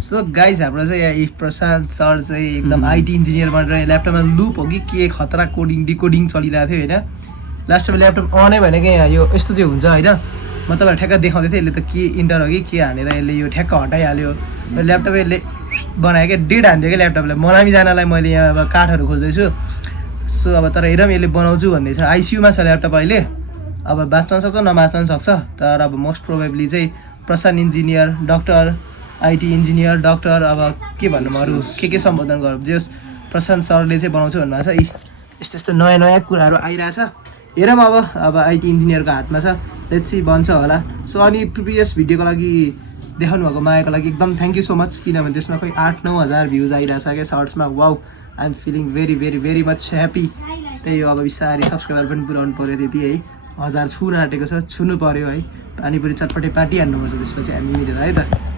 so guys हाम्रो चाहिँ यहाँ प्रशान्त सर चाहिँ एकदम आइटी इन्जिनियर भनेर ल्यापटपमा लुप हो कि के खतरा कोडिङ डिकोडिङ चलिरहेको थियो होइन लास्टमा ल्यापटप अनै भने क्या यो यस्तो चाहिँ हुन्छ होइन म तपाईँलाई ठ्याक्क देखाउँदै थिएँ यसले त के इन्टर हो कि के हानेर यसले यो ठ्याक्क हटाइहाल्यो ल्यापटप यसले बनायो क्या डेड हान्थ्यो क्या ल्यापटपलाई मलामी जानलाई मैले यहाँ अब काठहरू खोज्दैछु सो अब तर हेरौँ यसले बनाउँछु भन्दैछ आइसियुमा छ ल्यापटप अहिले अब बाँच्न सक्छ नबाँच्न पनि सक्छ तर अब मोस्ट प्रोबेबली चाहिँ Prashant engineer doctor IT engineer doctor अब के भन्नु अरू के सम्बोधन गरौँ जे प्रशान्त सरले चाहिँ बनाउँछु भन्नुभएको छ यस्तो यस्तो नयाँ नयाँ कुराहरू आइरहेछ हेरौँ अब आइटी इन्जिनियरको हातमा छ लेट्स सी बन्छ होला सो अनि प्रिभियस भिडियोको लागि देखाउनु भएको मायाको लागि एकदम थ्याङ्क यू सो मच किनभने त्यसमा खोइ 8-9 हजार भ्युज आइरहेछ क्या सर्ट्समा wow I am feeling very very very much happy त्यही हो अब बिस्तारै सब्सक्राइबर पनि पुऱ्याउनु पऱ्यो त्यति है 1000 छुन आँटेको छ छुनु पऱ्यो है पानीपुरी चटपटे पार्टी हान्नुपर्छ त्यसपछि हामी मिलेर है त